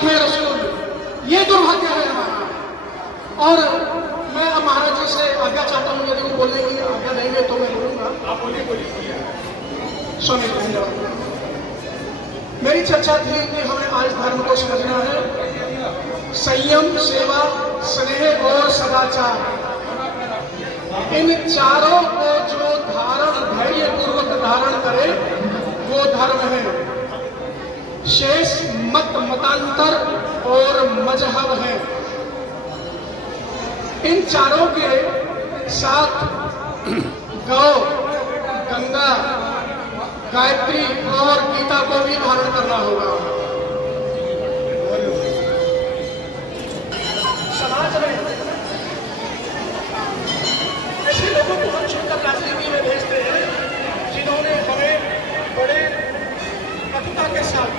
आंखें रसूल, ये दुर्भाग्य है हमारा। और मैं अब महाराज जी से आज्ञा चाहता हूँ, यदि वो बोलने की आज्ञा देंगे तो मैं बोलूँगा। आप बोलिए। स्वामी धन्यवाद। मेरी चर्चा थी कि हमें आज धर्म को समझना है। संयम, सेवा, स्नेह और सदाचार, इन चारों को जो धैर्य पूर्वक धारण करे वो धर्म है। शेष मत, मतांतर और मजहब है। इन चारों के साथ गौ, गंगा, गायत्री और गीता को भी धारण करना होगा। समाज में ऐसे लोगों को हम चुनकर राजनीति में भेजते हैं जिन्होंने हमें बड़े कटुता के साथ,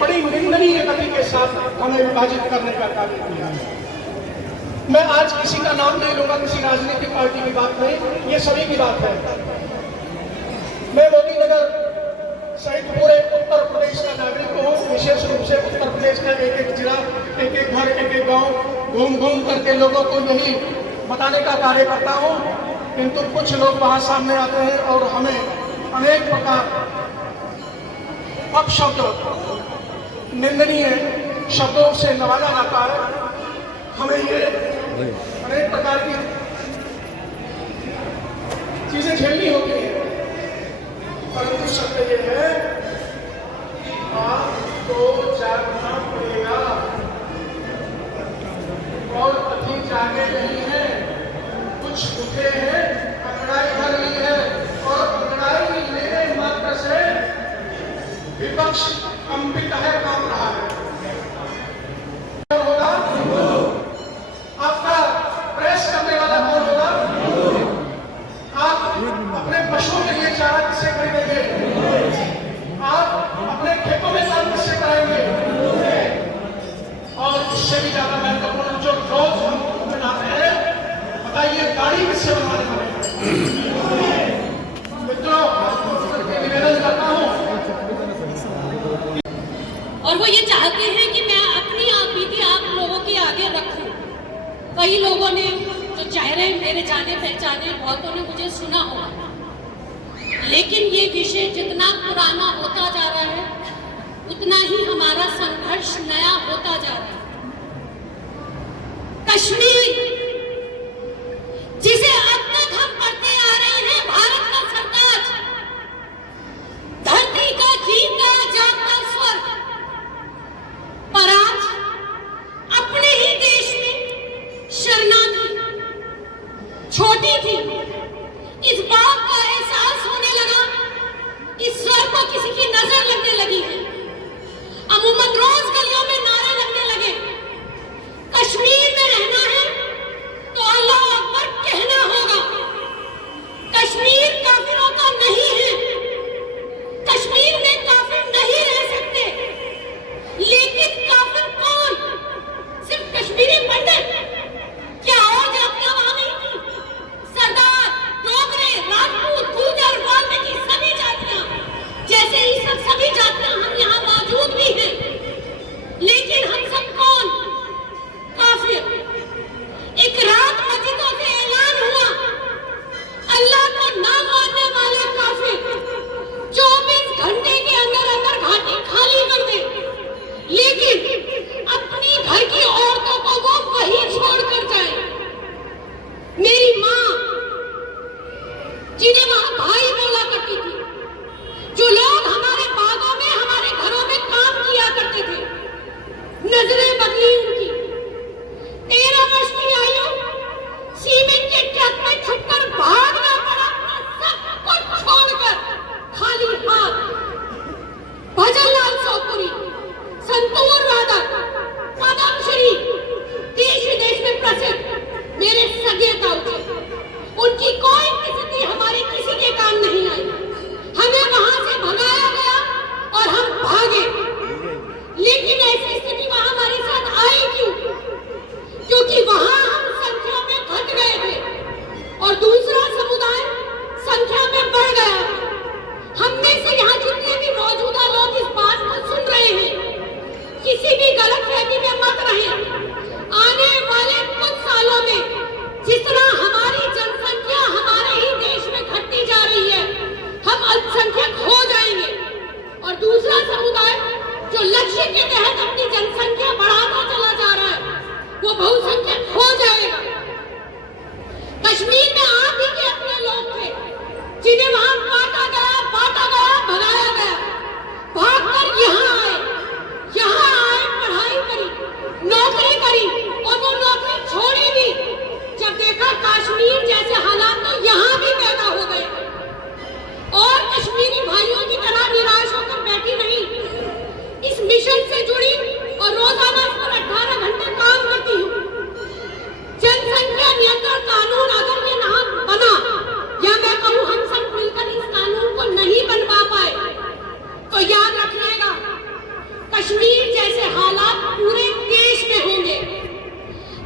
बड़ी निंदनीय गति के साथ हमें विभाजित करने का कार्य किया। मैं आज किसी का नाम नहीं लूंगा, किसी राजनीतिक पार्टी की बात नहीं, ये सभी की बात है। मैं मोदी नगर सहित पूरे उत्तर प्रदेश का नागरिक हूँ। विशेष रूप से उत्तर प्रदेश का एक एक जिला, एक एक घर, एक एक गांव घूम घूम करके लोगों को यही बताने का कार्य करता हूँ। किंतु कुछ लोग वहां सामने आते हैं और हमें अनेक प्रकार अपशब्द, निंदनीय शब्दों से नवाजा जाता है। हमें ये अनेक प्रकार की चीजें झेलनी होती है, परंतु सत्य ये है आपको जागना पड़ेगा और अति जागे नहीं है। कुछ उठे हैं, अंगड़ाई भर ली है और अंगड़ाई लेने मात्र से विपक्ष कंपित है, काम रहा है। आपका प्रेस करने वाला कौन होगा? आप अपने पशुओं के लिए चारा किससे खरीदेंगे? आप अपने खेतों में काम किससे कराएंगे? और इससे भी ज्यादा महत्वपूर्ण जो रोज हम बनाते हैं, बताइए गाड़ी किससे बनवाने वाले? मित्रों, निवेदन करता हूँ और वो ये चाहते हैं कि मैं अपनी बीती आप लोगों के आगे रखूं। कई लोगों ने जो चेहरे मेरे जाने पहचाने, बहुतों ने मुझे सुना होगा, लेकिन ये विषय जितना पुराना होता जा रहा है उतना ही हमारा संघर्ष नया होता जा रहा है। कश्मीर, जिसे अब तक हम पढ़ते आ रहे हैं भारत का सरताज, धरती का जीता जागता स्वर्ग, पर आज अपने ही देश में शरणार्थी, छोटी थी। इस बात का एहसास होने लगा, इस स्वर को किसी की नजर लगने लगी है। अमूमन रोज गलियों में नारे लगने लगे, कश्मीर में रहना है तो अल्लाह अकबर कहना होगा। कश्मीर काफिरों का नहीं है, कश्मीर में काफिर नहीं रह सकते। लेकिन काफिर कौन? सिर्फ कश्मीरी पंडित? क्या और जातियां वहां नहीं थी? सरदार, डोगरे, राजपूत, गुर्जर, वाल्मीकि, सभी जातियां, जैसे ही सब सभी जातियां हम यहाँ मौजूद भी हैं। लेकिन हम सब कौन? काफिर। एक रात मस्जिदों से ऐलान हुआ, अल्लाह को ना मानने वाला काफिर 24 घंटे के अंदर अंदर घाटी खाली कर दे। लेकिन अपनी घर की औरतों को वो वही बहुसंख्यक हो जाएगा। कश्मीर में आप ही के अपने लोग थे जिन्हें वहां काटा गया, भगाया गया, भागकर यहाँ आए, पढ़ाई करी, नौकरी करी और वो नौकरी छोड़ी भी। जब देखा कश्मीर जैसे हालात तो यहाँ भी पैदा हो गए और कश्मीरी भाइयों की तरह निराश होकर बैठी नहीं, इस मिशन से जुड़ी और रोजाना इस पर 18 घंटे काम करती हूँ। जनसंख्या नियंत्रण कानून अगर ये ना बना या मैं कहूँ हम सब मिलकर इस कानून को नहीं बनवा पाए तो याद रखिएगा कश्मीर जैसे हालात पूरे देश में होंगे।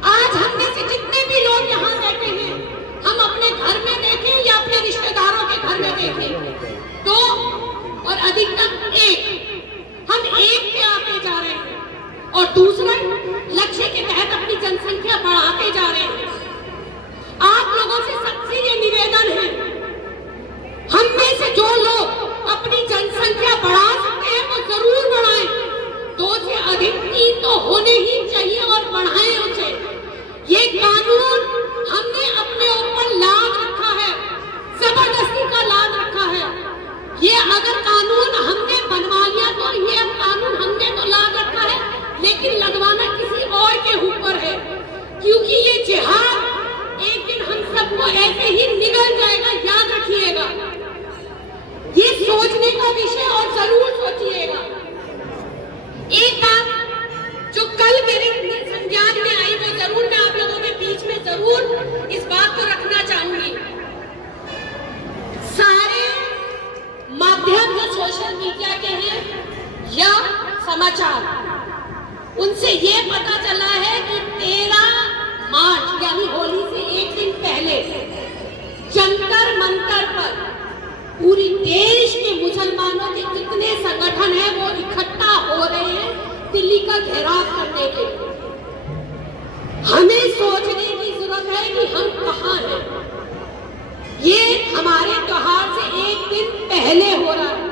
आज हम में से जितने भी लोग यहाँ बैठे हैं, हम अपने घर में देखें या अपने रिश्तेदारों के घर में देखें, तो और अधिकतम हम एक पे आते जा रहे हैं और दूसरा लक्ष्य के तहत अपनी जनसंख्या बढ़ाते जा रहे हैं। आप लोगों से सबसे ये निवेदन है, हम में से जो लोग अपनी जनसंख्या बढ़ा सकते हैं वो जरूर बढ़ाएं। 2 से अधिक 3 तो होने ही चाहिए और बढ़ाएं उसे। ये कानून हमने अपने ऊपर लाद रखा है, जबरदस्ती का लाद रखा है। ये अगर कानून हमने बनवा लिया तो ये कानून हमने तो लाद रखा है, लेकिन लगवाना किसी और के ऊपर है, क्योंकि ये जिहाद एक दिन हम सबको ऐसे ही निगल जाएगा। याद रखिएगा, ये सोचने का विषय और जरूर सोचिएगा। एक बात जो कल मेरे संज्ञान में आई वो जरूर मैं आप लोगों के बीच में जरूर इस बात को रखना चाहूंगी। सारे माध्यम जो सोशल मीडिया के हैं या समाचार, उनसे ये पता चला है कि 13 मार्च यानी होली से एक दिन पहले जंतर मंतर पर पूरी देश के मुसलमानों के जितने संगठन हैं वो इकट्ठा हो रहे हैं दिल्ली का घेराव करने के लिए। हमें सोचने की जरूरत है कि हम कहाँ हैं। ये हमारे त्योहार से एक दिन पहले हो रहा है,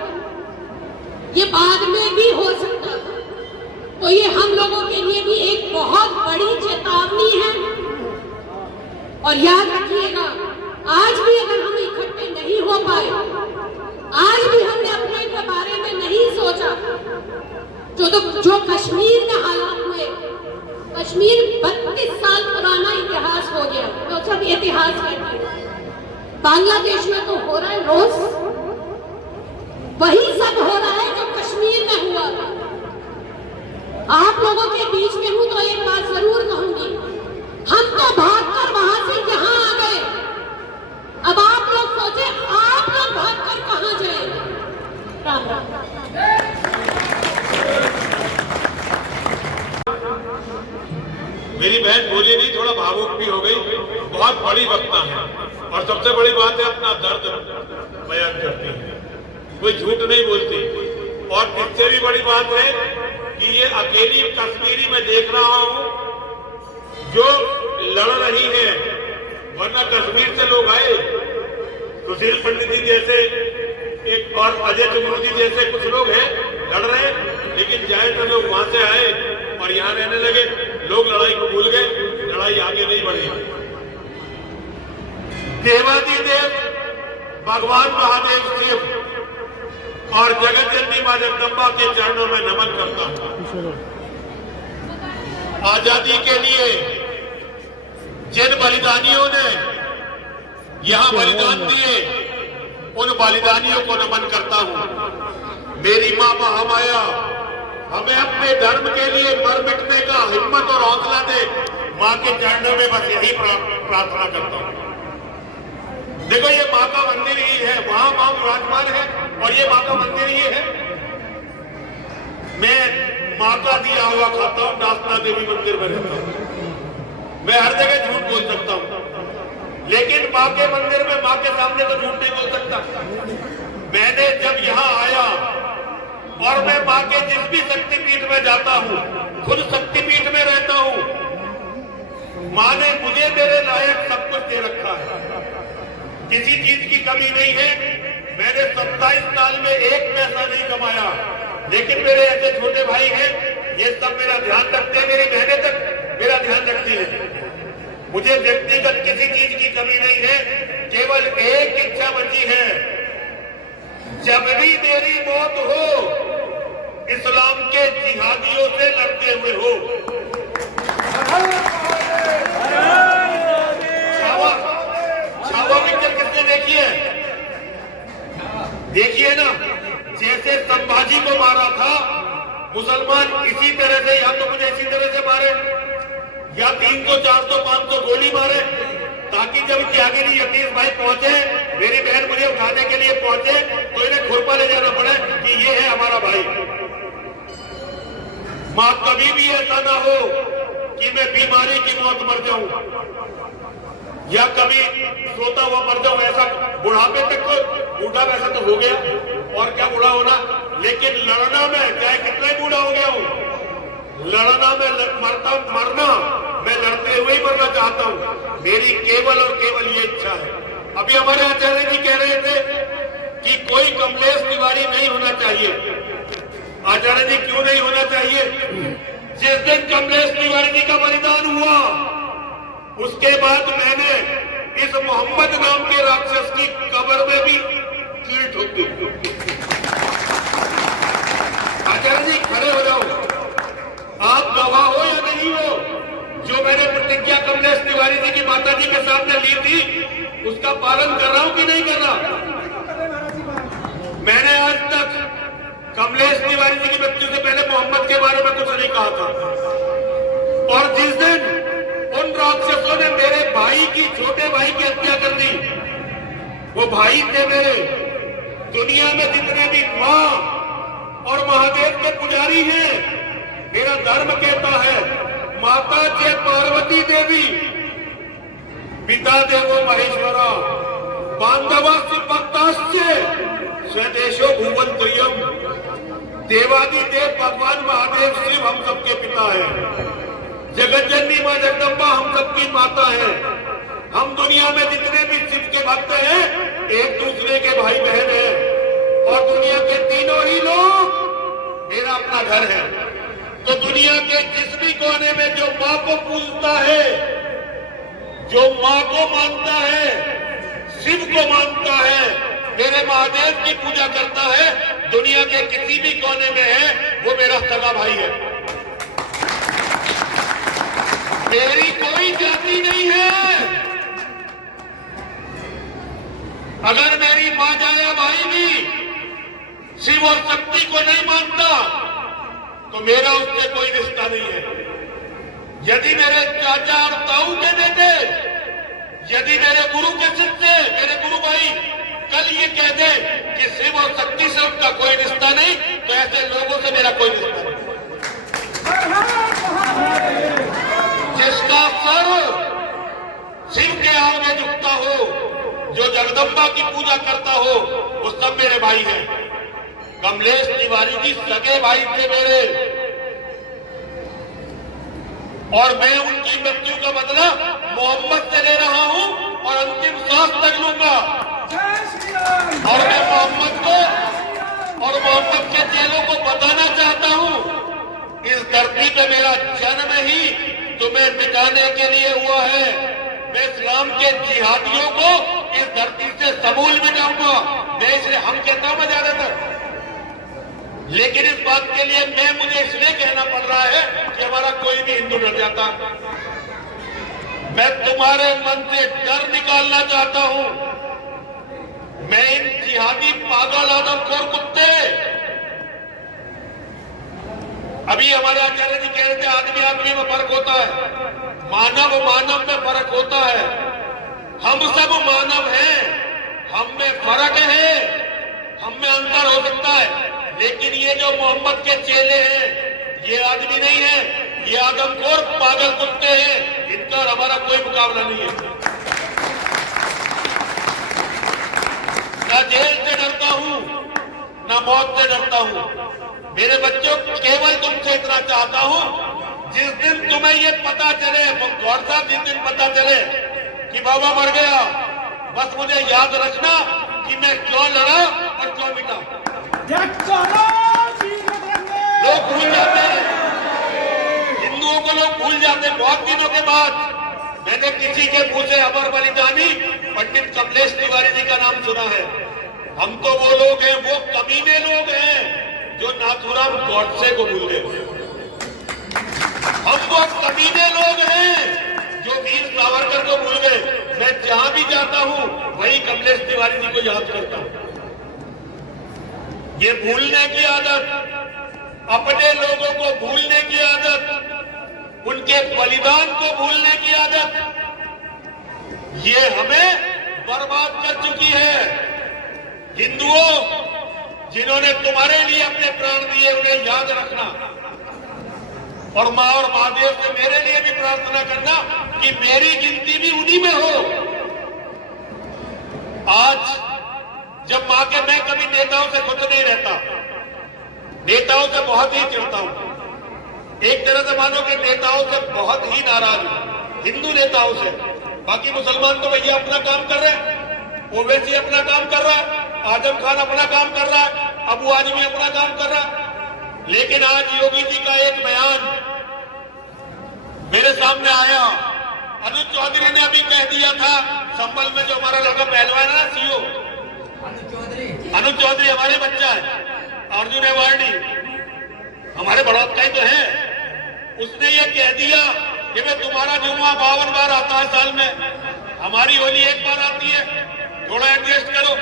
ये बाद में भी हो सकता है, तो ये हम लोगों के लिए भी एक बहुत बड़ी चेतावनी है। और याद रखिएगा, आज भी अगर हम इकट्ठे नहीं हो पाए, आज भी हमने अपने के बारे में नहीं सोचा, जो कश्मीर में हालात हुए, कश्मीर 32 साल पुराना इतिहास हो गया, तो सब इतिहास करते हैं। बांग्लादेश में तो हो रहा है रोज वही सब हो रहा है जो कश्मीर में हुआ था। आप लोगों के बीच में हूं तो एक बात जरूर कहूंगी, हम तो भागकर वहां से यहां आ गए। अब आप लोग सोचे आप लोग भागकर कहां जाएंगे। राम राम। मेरी बहन बोली नहीं, थोड़ा भावुक भी हो गई, बहुत बड़ी वक्ता है और सबसे बड़ी बात है अपना दर्द बयान करती है, कोई झूठ नहीं बोलती। और इससे भी बड़ी बात है कि ये अकेली कश्मीरी मैं देख रहा हूं जो लड़ रही है, वरना कश्मीर से लोग आए, सुशील पंडित जी जैसे एक और अजय चंद्रू जी जैसे कुछ लोग हैं लड़ रहे, लेकिन ज्यादातर लोग वहां से आए और यहां रहने लगे। लोग लड़ाई को भूल गए, लड़ाई आगे नहीं बढ़ी। देवादिदेव भगवान महादेव शिव और जगत जननी मां जगदम्बा के चरणों में नमन करता हूं। आजादी के लिए जिन बलिदानियों ने यहां बलिदान दिए, उन बलिदानियों को नमन करता हूं। मेरी मां महामाया हमें अपने धर्म के लिए मर मिटने का हिम्मत और हौसला दे। मां के चरणों में बस यही प्रार्थना करता हूं। देखो ये मां का मंदिर ही है, वहां मां विराजमान है और ये मां का मंदिर ही है। मैं मां का दिया हुआ खाता हूं, दासना देवी मंदिर में रहता हूं। मैं हर जगह झूठ बोल सकता हूं, लेकिन मां के मंदिर में मां के सामने तो झूठ नहीं बोल सकता। मैंने जब यहां आया और मैं मां के जिस भी शक्तिपीठ में जाता हूं, खुद शक्तिपीठ में रहता हूं, मां ने मुझे मेरे लायक सब कुछ दे रखा है, किसी चीज की कमी नहीं है। मैंने 27 साल में एक पैसा नहीं कमाया, लेकिन मेरे ऐसे छोटे भाई हैं, ये सब मेरा ध्यान रखते हैं, मेरी बहनें तक मेरा ध्यान रखती है। मुझे व्यक्तिगत किसी चीज की कमी नहीं है, केवल एक इच्छा बची है, जब भी मेरी मौत हो इस्लाम के जिहादियों से लड़ते हुए हो। छावा पिक्चर किसने देखी है? देखिए ना, जैसे संभाजी को मारा था मुसलमान इसी तरह से, या तो मुझे इसी तरह से मारे या 300, 400, 500 गोली मारे, ताकि जब त्यागिनी यतीश भाई पहुंचे, मेरी बहन मुझे उठाने के लिए पहुंचे, तो इन्हें खुरपा ले जाना पड़े कि ये है हमारा भाई। मां कभी भी ऐसा ना हो कि मैं बीमारी की मौत मर जाऊं या कभी सोता हुआ मर जाऊं, ऐसा बुढ़ापे तक बूढ़ा वैसा तो हो गया, और क्या बूढ़ा होना, लेकिन लड़ना में चाहे कितना ही बूढ़ा हो गया हूं, लड़ना में मरना मैं लड़ते हुए ही मरना चाहता हूं। मेरी केवल और केवल ये इच्छा है। अभी हमारे आचार्य जी कह रहे थे कि कोई कमलेश तिवारी नहीं होना चाहिए। आचार्य जी क्यों नहीं होना चाहिए? जिस दिन कमलेश तिवारी जी का बलिदान हुआ उसके बाद मैंने इस मोहम्मद नाम के राक्षस की कब्र में भी कील ठोक दी। आचार्य जी खड़े हो जाओ, आप गवाह हो या नहीं हो, जो मैंने प्रतिज्ञा कमलेश तिवारी जी की माता जी के सामने ली थी उसका पालन कर रहा हूं कि नहीं कर रहा? मैंने आज तक कमलेश तिवारी जी की मृत्यु से पहले मोहम्मद के बारे में कुछ नहीं कहा था, और जिस दिन उन राक्षसों ने मेरे भाई की, छोटे भाई की हत्या कर दी, वो भाई थे मेरे। दुनिया में जितने भी मां और महादेव के पुजारी हैं, मेरा धर्म कहता है माता चे पार्वती देवी, पिता देवो महेश्वरा, बांधवा भक्ताश्चे स्वदेशो भुवन त्रियम। देवादिदेव भगवान महादेव शिव हम सबके पिता है, जगत जननी मां जगदम्बा हम सबकी माता है। हम दुनिया में जितने भी शिव के भक्त हैं एक दूसरे के भाई बहन हैं, और दुनिया के तीनों ही लोग मेरा अपना घर है। तो दुनिया के जिस भी कोने में जो मां को पूजता है, जो मां को मानता है, शिव को मानता है, मेरे महादेव की पूजा करता है, दुनिया के किसी भी कोने में है, वो मेरा सगा भाई है। मेरी कोई जाति नहीं है। अगर मेरी मां जाया भाई भी शिव और शक्ति को नहीं मानता तो मेरा उससे कोई रिश्ता नहीं है। यदि मेरे चाचा और ताऊ के बेटे, यदि मेरे गुरु के शिष्य, मेरे गुरु भाई कल ये कह दे कि शिव और शक्ति से उनका कोई रिश्ता नहीं, तो ऐसे लोगों से मेरा कोई रिश्ता नहीं। जिसका सर शिव के आगे झुकता हो, जो जगदम्बा की पूजा करता हो, वो सब मेरे भाई हैं। कमलेश तिवारी जी सगे भाई थे मेरे, और मैं उनकी मृत्यु का बदला मोहम्मद से ले रहा हूं और अंतिम सांस तक लूंगा। और मैं मोहम्मद को और मोहम्मद के चेलों को बताना चाहता हूं, इस धरती पे मेरा जन्म ही तुम्हें मिटाने के लिए हुआ है। मैं इस्लाम के जिहादियों को इस धरती से समूल मिटाऊंगा। मैं इसलिए हम कहता हूं मैं ज्यादातर, लेकिन इस बात के लिए मुझे इसलिए कहना पड़ रहा है कि हमारा कोई भी हिंदू डर जाता। मैं तुम्हारे मन से डर निकालना चाहता हूं। मैं इन जिहादी पागल आदमखोर कुत्ते, अभी हमारे आचार्य जी कह रहे थे आदमी आदमी में फर्क होता है, मानव मानव में फर्क होता है। हम सब मानव हैं, हम में फर्क है, हम में अंतर हो सकता है, लेकिन ये जो मोहम्मद के चेले हैं ये आदमी नहीं है, ये आदमखोर पागल कुत्ते हैं। इनका और हमारा कोई मुकाबला नहीं है। ना जेल से डरता हूं, ना मौत से डरता हूं। मेरे बच्चों, केवल तुमसे इतना चाहता हूं, जिस दिन तुम्हें ये पता चले, गौर साहब, जिस दिन पता चले कि बाबा मर गया, बस मुझे याद रखना कि मैं क्यों लड़ा और क्यों मिटा। लोग भूल जाते हैं, हिंदुओं को लोग भूल जाते। बहुत दिनों के बाद मैंने किसी के मुंह से अमर बलिदानी पंडित कमलेश तिवारी जी का नाम सुना है। हम तो वो लोग हैं, वो कमीने लोग हैं जो नाथूराम गॉडसे को भूल गए। हम वो कमीने लोग हैं जो वीर सावरकर को भूल गए। मैं जहां भी जाता हूं वही कमलेश तिवारी जी को याद करता हूं। ये भूलने की आदत, अपने लोगों को भूलने की आदत, उनके बलिदान को भूलने की आदत, ये हमें बर्बाद कर चुकी है। हिंदुओं, जिन्होंने तुम्हारे लिए अपने प्राण दिए उन्हें याद रखना, और मां और महादेव से मेरे लिए भी प्रार्थना करना कि मेरी गिनती भी उन्हीं में हो। आज जब मां के, मैं कभी नेताओं से खुश नहीं रहता, नेताओं से बहुत ही चिढ़ता हूं। एक तरह से मानो कि नेताओं से बहुत ही नाराज हूं, हिंदू नेताओं से। बाकी मुसलमान तो भैया अपना काम कर रहे हैं, ओवैसी अपना काम कर रहा है, आजम खान अपना काम कर रहा है, अबू आजमी अपना काम कर रहा है। लेकिन आज योगी जी का एक बयान मेरे सामने आया। अनुज चौधरी ने अभी कह दिया था, संभल में जो हमारा लड़का पहलवान है ना, सीओ अनुज चौधरी हमारे बच्चा है, अर्जुन अवार्डी हमारे बड़ौत का ही तो है। उसने ये कह दिया कि मैं तुम्हारा जुम्मा 52 बार आता है साल में, हमारी होली एक बार आती है, थोड़ा एडजस्ट करो।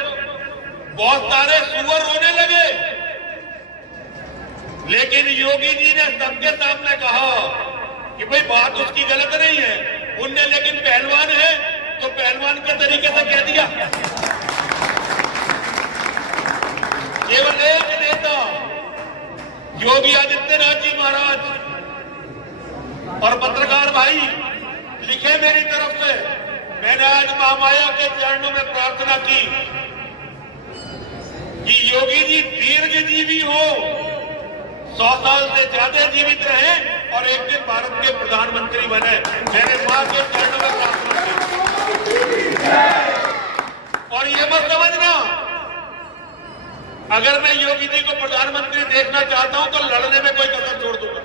बहुत सारे सुअर रोने लगे, लेकिन योगी जी ने सबके सामने कहा कि भाई बात उसकी गलत नहीं है, उनने लेकिन पहलवान है तो पहलवान के तरीके से कह दिया। केवल एक नेता योगी आदित्यनाथ जी महाराज और पत्रकार भाई लिखे मेरी तरफ से। मैंने आज महामाया के चरणों में प्रार्थना की कि योगी जी दीर्घजीवी हो, 100 साल से ज्यादा जीवित रहे और एक दिन भारत के प्रधानमंत्री बने। मैंने मां के चरणों में प्रार्थना की। और ये मत समझना, अगर मैं योगी जी को प्रधानमंत्री देखना चाहता हूं तो लड़ने में कोई कसर छोड़ दूंगा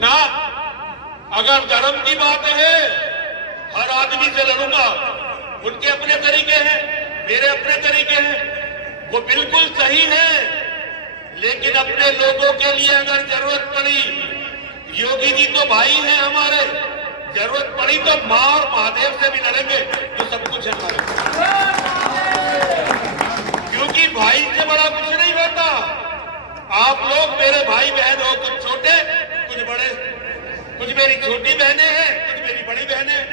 ना। अगर धर्म की बात है, हर आदमी से लड़ूंगा। उनके अपने तरीके हैं, मेरे अपने तरीके हैं, वो बिल्कुल सही है। लेकिन अपने लोगों के लिए अगर जरूरत पड़ी, योगी जी तो भाई हैं हमारे, जरूरत पड़ी तो मां और महादेव से भी लड़ेंगे, तो सब कुछ है हमारे। क्योंकि भाई से बड़ा कुछ नहीं होता। आप लोग मेरे भाई बहन हो, कुछ छोटे कुछ बड़े, कुछ मेरी छोटी बहनें हैं, कुछ मेरी बड़ी बहनें हैं।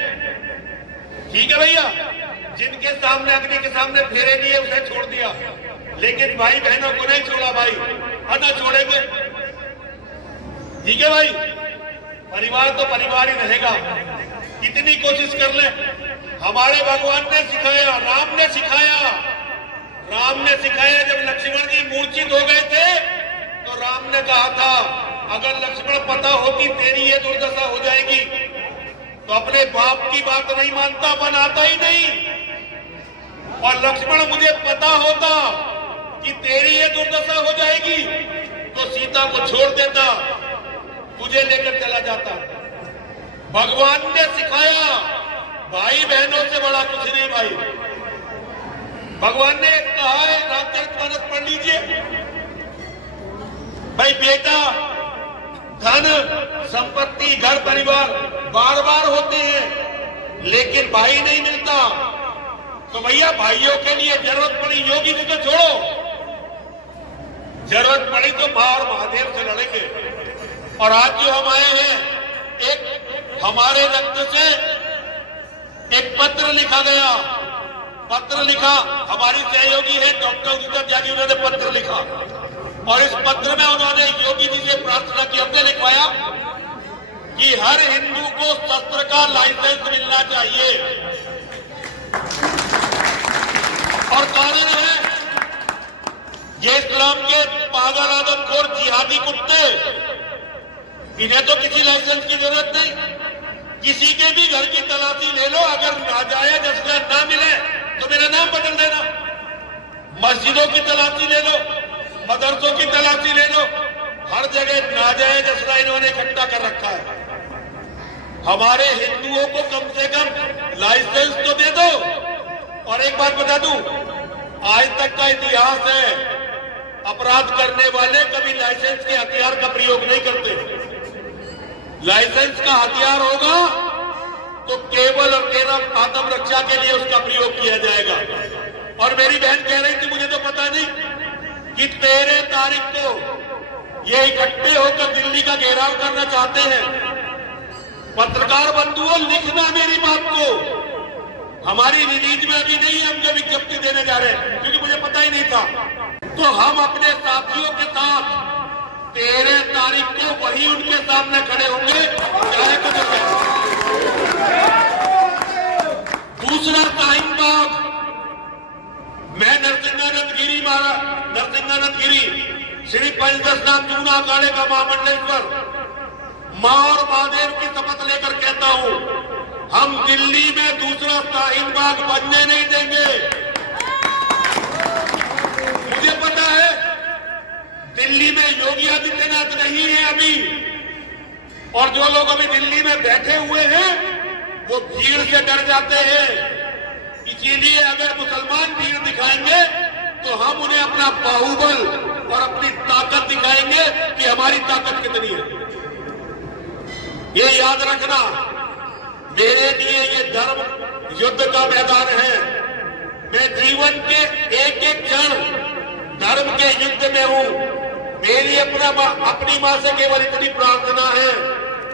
ठीक है भैया, जिनके सामने अग्नि के सामने फेरे लिए उसे छोड़ दिया, लेकिन भाई बहनों को नहीं छोड़ा भाई, ना छोड़ेंगे। ठीक है भाई, परिवार तो परिवार ही रहेगा, कितनी कोशिश कर ले। हमारे भगवान ने सिखाया, राम ने सिखाया, राम ने सिखाया। जब लक्ष्मण जी मूर्छित हो गए थे तो राम ने कहा था, अगर लक्ष्मण पता होती तेरी ये दुर्दशा हो जाएगी तो अपने बाप की बात नहीं मानता, बनाता ही नहीं। और लक्ष्मण मुझे पता होता कि तेरी ये दुर्दशा हो जाएगी तो सीता को छोड़ देता, तुझे लेकर चला जाता। भगवान ने सिखाया, भाई बहनों से बड़ा कुछ नहीं भाई। भगवान ने कहा है, रामचरितमानस पढ़ लीजिए भाई, बेटा धन संपत्ति घर परिवार बार बार होते हैं, लेकिन भाई नहीं मिलता। तो भैया भाइयों के लिए जरूरत पड़ी योगी जी को छोड़ो, जरूरत पड़ी तो मां और महादेव से लड़ेंगे। और आज जो हम आए हैं, एक हमारे रक्त से एक पत्र लिखा गया, पत्र लिखा, हमारी सहयोगी है डॉक्टर गीता त्यागी, उन्होंने पत्र लिखा और इस पत्र में उन्होंने योगी जी से प्रार्थना की। हमने लिखवाया कि हर हिंदू को शस्त्र का लाइसेंस मिलना चाहिए। और कारण है, ये इस्लाम के पागल आदमखोर जिहादी कुत्ते, इन्हें तो किसी लाइसेंस की जरूरत नहीं। किसी के भी घर की तलाशी ले लो, अगर नाजायज असलाह ना मिले तो मेरा नाम बदल देना। मस्जिदों की तलाशी ले लो, मदरसों की तलाशी ले लो, हर जगह नाजायज असला इन्होंने इकट्ठा कर रखा है। हमारे हिंदुओं को कम से कम लाइसेंस तो दे दो। और एक बात बता दूं, आज तक का इतिहास है, अपराध करने वाले कभी लाइसेंस के हथियार का प्रयोग नहीं करते। लाइसेंस का हथियार होगा तो केवल और केवल आत्मरक्षा के लिए उसका प्रयोग किया जाएगा। और मेरी बहन कह रही थी, मुझे तो पता नहीं कि 13 तारीख को ये इकट्ठे होकर दिल्ली का घेराव करना चाहते हैं। पत्रकार बंधुओं, लिखना मेरी बात को, हमारी रिलीज में अभी नहीं, हम जो विज्ञप्ति देने जा रहे हैं, क्योंकि मुझे पता ही नहीं था। तो हम अपने साथियों के साथ 13 तारीख को वही उनके सामने खड़े होंगे, चाहे कुछ हो जाए। दूसरा शाहीन बाग, मैं नरसिंहानंद गिरी श्री पंचदशनाथ जूना अखाड़े का महामंडलेश्वर मां और महादेव की शपथ लेकर कहता हूं, हम दिल्ली में दूसरा शाहीन बाग बनने नहीं देंगे। मुझे पता है दिल्ली में योगी आदित्यनाथ नहीं है अभी, और जो लोग अभी दिल्ली में बैठे हुए हैं वो भीड़ से डर जाते हैं। इसीलिए अगर मुसलमान भीड़ दिखाएंगे तो हम उन्हें अपना बाहुबल और अपनी ताकत दिखाएंगे कि हमारी ताकत कितनी है। ये याद रखना, मेरे लिए ये धर्म युद्ध का मैदान है। मैं जीवन के एक एक क्षण धर्म के युद्ध में हूं। मेरी अपनी मां से केवल इतनी प्रार्थना है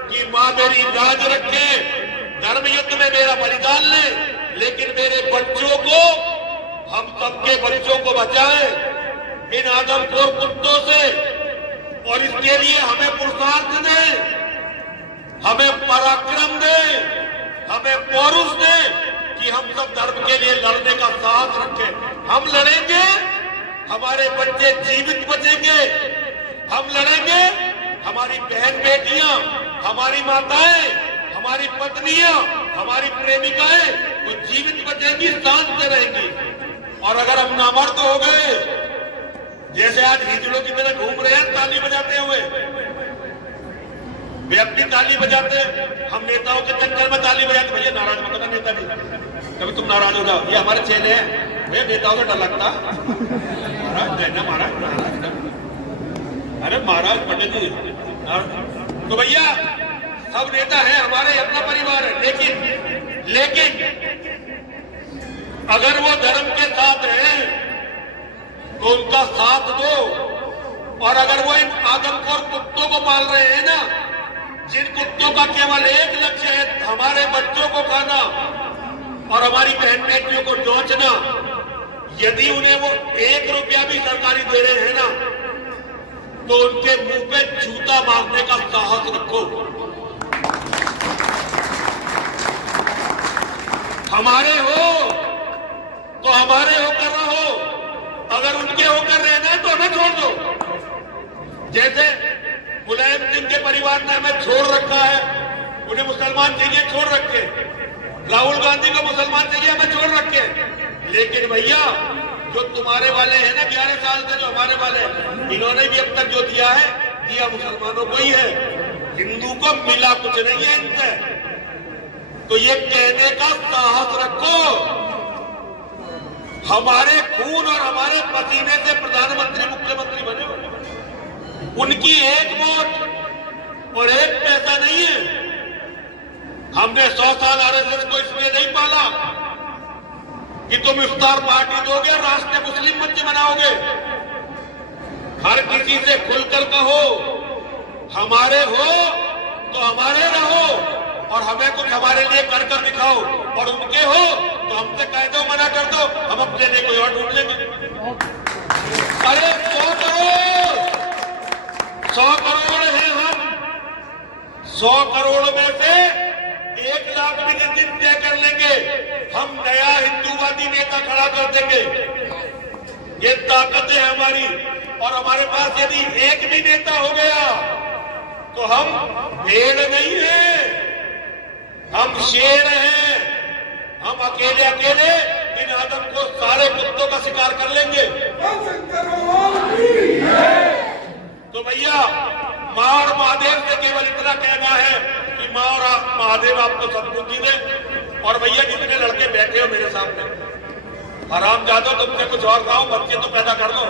कि मां मेरी लाज रखे, धर्म युद्ध में मेरा बलिदान ले, लेकिन मेरे बच्चों को, हम सबके बच्चों को बचाएं इन आदमखोर कुत्तों से। और इसके लिए हमें पुरुषार्थ दें, हमें पराक्रम दें, हमें पौरुष दें कि हम सब धर्म के लिए लड़ने का साहस रखें। हम लड़ेंगे, हमारे बच्चे जीवित बचेंगे। हम लड़ेंगे, हमारी बहन बेटियां, हमारी माताएं, हमारी पत्नियां, हमारी प्रेमिकाएं वो जीवित बचेंगी, शांत रहेंगी। और अगर हम नामर्द हो गए, जैसे आज हिजड़ों की तरह घूम रहे हैं ताली बजाते हुए, वे अपनी ताली बजाते, हम नेताओं के चक्कर में ताली बजाते। भैया नाराज मत होना नेता जी, कभी तुम नाराज हो जाओ, ये हमारे चेले हैं। भैया नेताओं से डर लगता, महाराज अरे महाराज पंडित जी, तो भैया सब नेता हैं, हमारे अपना परिवार है। लेकिन अगर वो धर्म के साथ हैं तो उनका साथ दो। और अगर वो इन आदमखोर कुत्तों को पाल रहे हैं ना, जिन कुत्तों का केवल एक लक्ष्य है हमारे बच्चों को खाना और हमारी बहन बेटियों को नोचना, यदि उन्हें वो 1 रुपया भी सरकारी दे रहे हैं ना, तो उनके मुंह पे जूता मारने का साहस रखो। हमारे हो तो हमारे होकर रहो, अगर उनके होकर रहना है तो हमें छोड़ दो। जैसे मुलायम सिंह के परिवार ने हमें छोड़ रखा है, उन्हें मुसलमान चाहिए, छोड़ रखे। राहुल गांधी को मुसलमान चाहिए, हमें छोड़ रखे। लेकिन भैया जो तुम्हारे वाले हैं ना 11 साल से, जो हमारे वाले हैं, इन्होंने भी अब तक जो दिया है, दिया मुसलमानों को ही है। हिंदू को मिला कुछ नहीं है इनसे। तो ये कहने का साहस रखो, हमारे खून और हमारे पसीने से प्रधानमंत्री मुख्यमंत्री बने, उनकी एक वोट और एक पैसा नहीं है। हमने 100 साल आरएसएस को इसलिए नहीं पाला कि तुम इफ्तार पार्टी दोगे, राष्ट्रीय मुस्लिम मंच बनाओगे। हर किसी से खुलकर कहो, हमारे हो तो हमारे रहो, और हमें कुछ हमारे लिए कर कर दिखाओ। और उनके हो तो हमसे कह दो, मना कर दो, हम अपने लिए कोई और ढूंढ लेंगे। अरे 100 करोड़ है हम, 100 करोड़ में से 1 लाख भी दिन तय कर लेंगे, हम नया हिंदूवादी नेता खड़ा कर देंगे। ये ताकत है हमारी। और हमारे पास यदि एक भी नेता हो गया तो हम भेड़ नहीं है, हम शेर हैं। हम अकेले अकेले इन आदम को सारे कुत्तों का शिकार कर लेंगे। तो भैया मां और महादेव से केवल इतना कहना है कि आपकी माँ और महादेव आपको सद्बुद्धि दे। और भैया जितने लड़के बैठे हो मेरे सामने, आराम जादो तुमसे कुछ और कहो, बच्चे तो पैदा कर दो,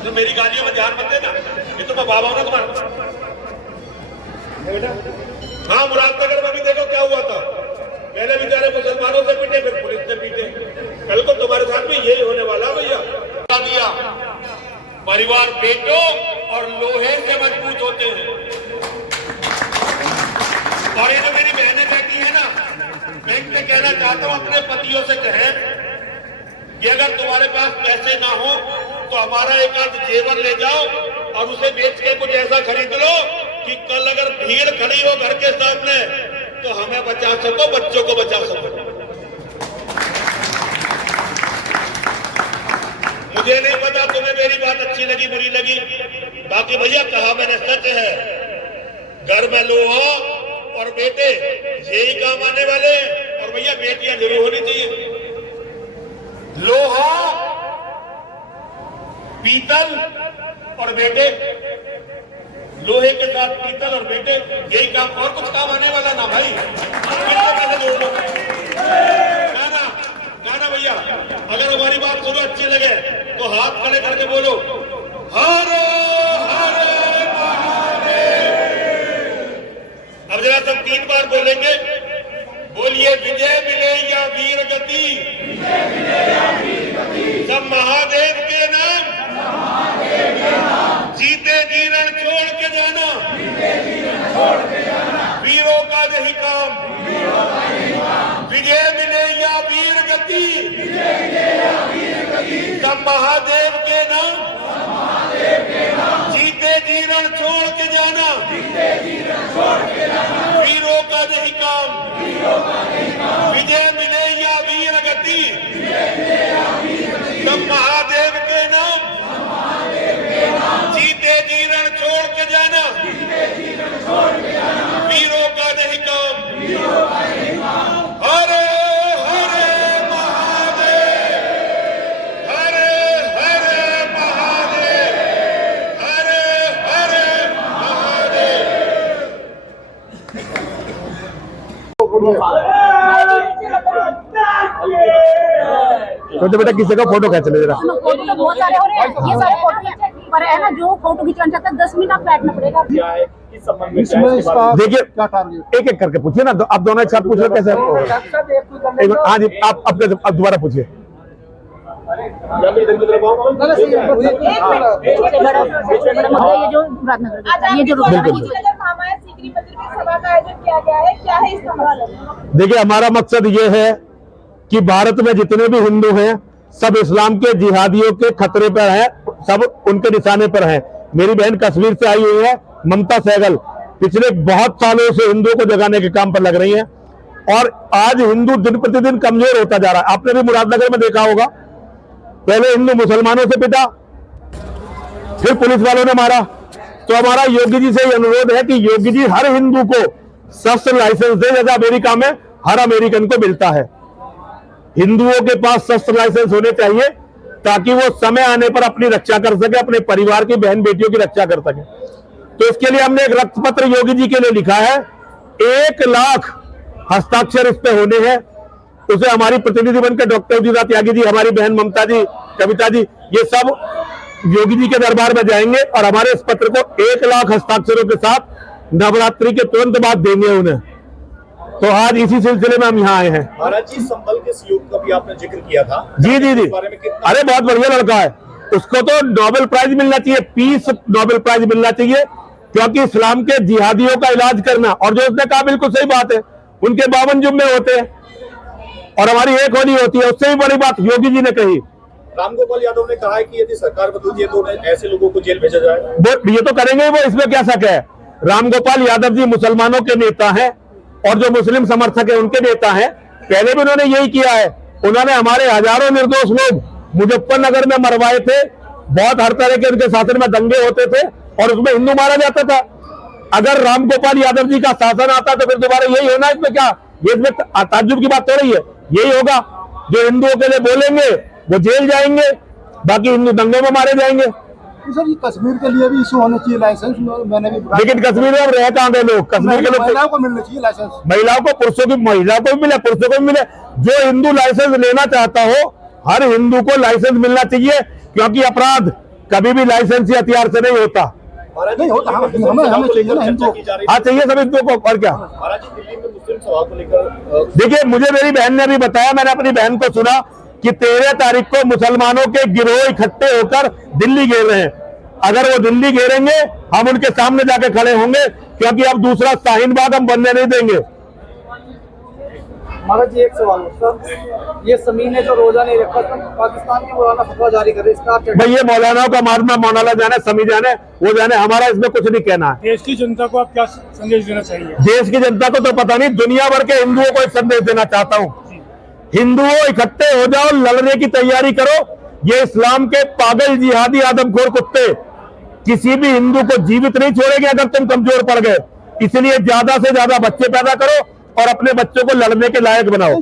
तो मेरी गालियों में ध्यान मत देना, ये तो मैं बाबा हूं ना तुम्हारा। हाँ, मुरादनगर में भी देखो क्या हुआ था, पहले बेचारे मुसलमानों से पीटे, फिर पुलिस से पीटे। कल को तुम्हारे साथ भी यही होने वाला भैया। दिया परिवार बेटों और लोहे से मजबूत होते हैं। और ये जो मेरी बहनें बैठी है ना, मैं इनसे कहना चाहता हूं, अपने पतियों से कहें कि अगर तुम्हारे पास पैसे ना हो तो हमारा एक आध जेवर ले जाओ और उसे बेच के कुछ ऐसा खरीद लो कि कल अगर भीड़ खड़ी हो घर के सामने तो हमें बचा सको, बच्चों को बचा सको। मुझे नहीं पता तुम्हें मेरी बात अच्छी लगी बुरी लगी, बाकी भैया कहा मैंने सच है, घर में लोहा और बेटे यही काम आने वाले हैं। और भैया बेटियां जरूर होनी चाहिए, लोहा पीतल और बेटे, लोहे के साथ पीतल और बेटे, यही काम, और कुछ काम आने वाला ना भाई। गाना भैया, अगर हमारी बात सुनो अच्छी लगे तो हाथ खड़े करके बोलो, हरे हरे महादेव। अब जरा सब 3 बार बोलेंगे, बोलिए विजय मिले या वीर गति, सब महादेव के नाम, जीते जी रण छोड़ के जाना, वीरों का यही काम, विजय मिले या वीर गति, सब महादेव के नाम, जीते जी रण छोड़ के जाना, वीरों का यही काम, विजय मिले या वीर गति, सब महादेव के नाम, जीते जी रण छोड़ के जाना, वीरों का नहीं काम, हरे हरे महादेव, हरे हरे महादेव, हरे हरे महादेव। छोटे बेटा किसी का फोटो खींच ले जरा। फोटो तो बहुत सारे हो रहे हैं, ये सारे फोटो पर है ना, जो फोटो खींचना चाहता है 10 मिनट आप बैठना पड़ेगा। देखिए एक एक करके पूछिए ना, आप दोनों एक साथ पूछ लो कैसे। हाँ जी, आप दोबारा पूछिए। ये जो मुरादनगर, ये जो सीकरी मंदिर में सभा का आयोजन किया गया है, क्या है इसका मकसद? देखिए हमारा मकसद ये है कि भारत में जितने भी हिंदू हैं सब इस्लाम के जिहादियों के खतरे पर हैं, सब उनके निशाने पर हैं। मेरी बहन कश्मीर से आई हुई है ममता सहगल, पिछले बहुत सालों से हिंदुओं को जगाने के काम पर लग रही हैं और आज हिंदू दिन प्रतिदिन कमजोर होता जा रहा है। आपने भी मुरादनगर में देखा होगा, पहले हिंदू मुसलमानों से पिटा, फिर पुलिस वालों ने मारा। तो हमारा योगी जी से अनुरोध है कि योगी जी हर हिंदू को शस्त्र लाइसेंस दे, जैसा अमेरिका में हर अमेरिकन को मिलता है। हिंदुओं के पास शस्त्र लाइसेंस होने चाहिए ताकि वो समय आने पर अपनी रक्षा कर सके, अपने परिवार की बहन बेटियों की रक्षा कर सके। तो इसके लिए हमने एक रक्त पत्र योगी जी के लिए लिखा है, 1 लाख हस्ताक्षर इस पे होने हैं। उसे हमारी प्रतिनिधि बनकर डॉक्टर उदिता त्यागी जी, हमारी बहन ममता जी, कविता जी, ये सब योगी जी के दरबार में जाएंगे और हमारे इस पत्र को 1 लाख हस्ताक्षरों के साथ नवरात्रि के तुरंत बाद देंगे उन्हें। तो आज इसी सिलसिले में हम यहाँ आए हैं। महाराज जी, संबल के सहयोग का भी आपने जिक्र किया था। जी जी जी, अरे बहुत बढ़िया लड़का है, उसको तो नोबेल प्राइज मिलना चाहिए, पीस नोबेल प्राइज मिलना चाहिए, क्योंकि इस्लाम के जिहादियों का इलाज करना, और जो उसने कहा बिल्कुल सही बात है, उनके 52 जुम्मे होते हैं और हमारी एक होली होती है, उससे भी बड़ी बात योगी जी ने कही। रामगोपाल यादव ने कहा है कि यदि सरकार बदलती है तो ऐसे लोगों को जेल भेजा जाए। ये तो करेंगे वो, इसमें क्या शक है। रामगोपाल यादव जी मुसलमानों के नेता हैं और जो मुस्लिम समर्थक है उनके नेता हैं। पहले भी उन्होंने यही किया है, उन्होंने हमारे हजारों निर्दोष लोग मुजफ्फरनगर में मरवाए थे, बहुत हर तरह के उनके शासन में दंगे होते थे और उसमें हिंदू मारा जाता था। अगर रामगोपाल यादव जी का शासन आता तो फिर दोबारा यही होना, इसमें क्या, ये इसमें ताज्जुब की बात हो रही है। यही होगा, जो हिंदुओं के लिए बोलेंगे वो जेल जाएंगे, बाकी हिंदू दंगों में मारे जाएंगे। सर ये कश्मीर के लिए भी इशू होना चाहिए लाइसेंस, मैंने भी लेकिन कश्मीर में अब रह कहाँ गए लोग? कश्मीर के लोग महिलाओं को मिलना चाहिए लाइसेंस, महिलाओं को, महिलाओं को भी मिले, पुरुषों को भी मिले। जो हिंदू लाइसेंस लेना चाहता हो, हर हिंदू को लाइसेंस मिलना चाहिए, क्योंकि अपराध कभी भी लाइसेंस या हथियार से नहीं होता। नहीं होता, हमें चाहिए ना हिंदू। हाँ चाहिए सब हिंदुओं को, और क्या। महाराज जी, दिल्ली में मुस्लिम सभा को लेकर देखिए, मुझे मेरी बहन ने भी बताया, मैंने अपनी बहन को सुना कि 13 तारीख को मुसलमानों के गिरोह इकट्ठे होकर दिल्ली घेर रहे हैं। अगर वो दिल्ली घेरेंगे, हम उनके सामने जाके खड़े होंगे, क्योंकि अब दूसरा शाहीन बाग हम बनने नहीं देंगे। महाराज जी एक सवाल सर, ये समी ने जो रोजा नहीं रखा, तो पाकिस्तान के मौलाना फतवा जारी कर रहे हैं, इसका भाई ये मौलानाओं का मारना, मौलाना जाने, समी जाने, वो जाने, हमारा इसमें कुछ नहीं कहना है। देश की जनता को आप क्या संदेश देना चाहिए? देश की जनता को तो पता नहीं, दुनिया भर के हिंदुओं को एक संदेश देना चाहता हूँ। हिंदुओं इकट्ठे हो जाओ, लड़ने की तैयारी करो। ये इस्लाम के पागल जिहादी आदमखोर कुत्ते किसी भी हिंदू को जीवित नहीं छोड़ेंगे अगर तुम कमजोर पड़ गए। इसलिए ज्यादा से ज्यादा बच्चे पैदा करो और अपने बच्चों को लड़ने के लायक बनाओ।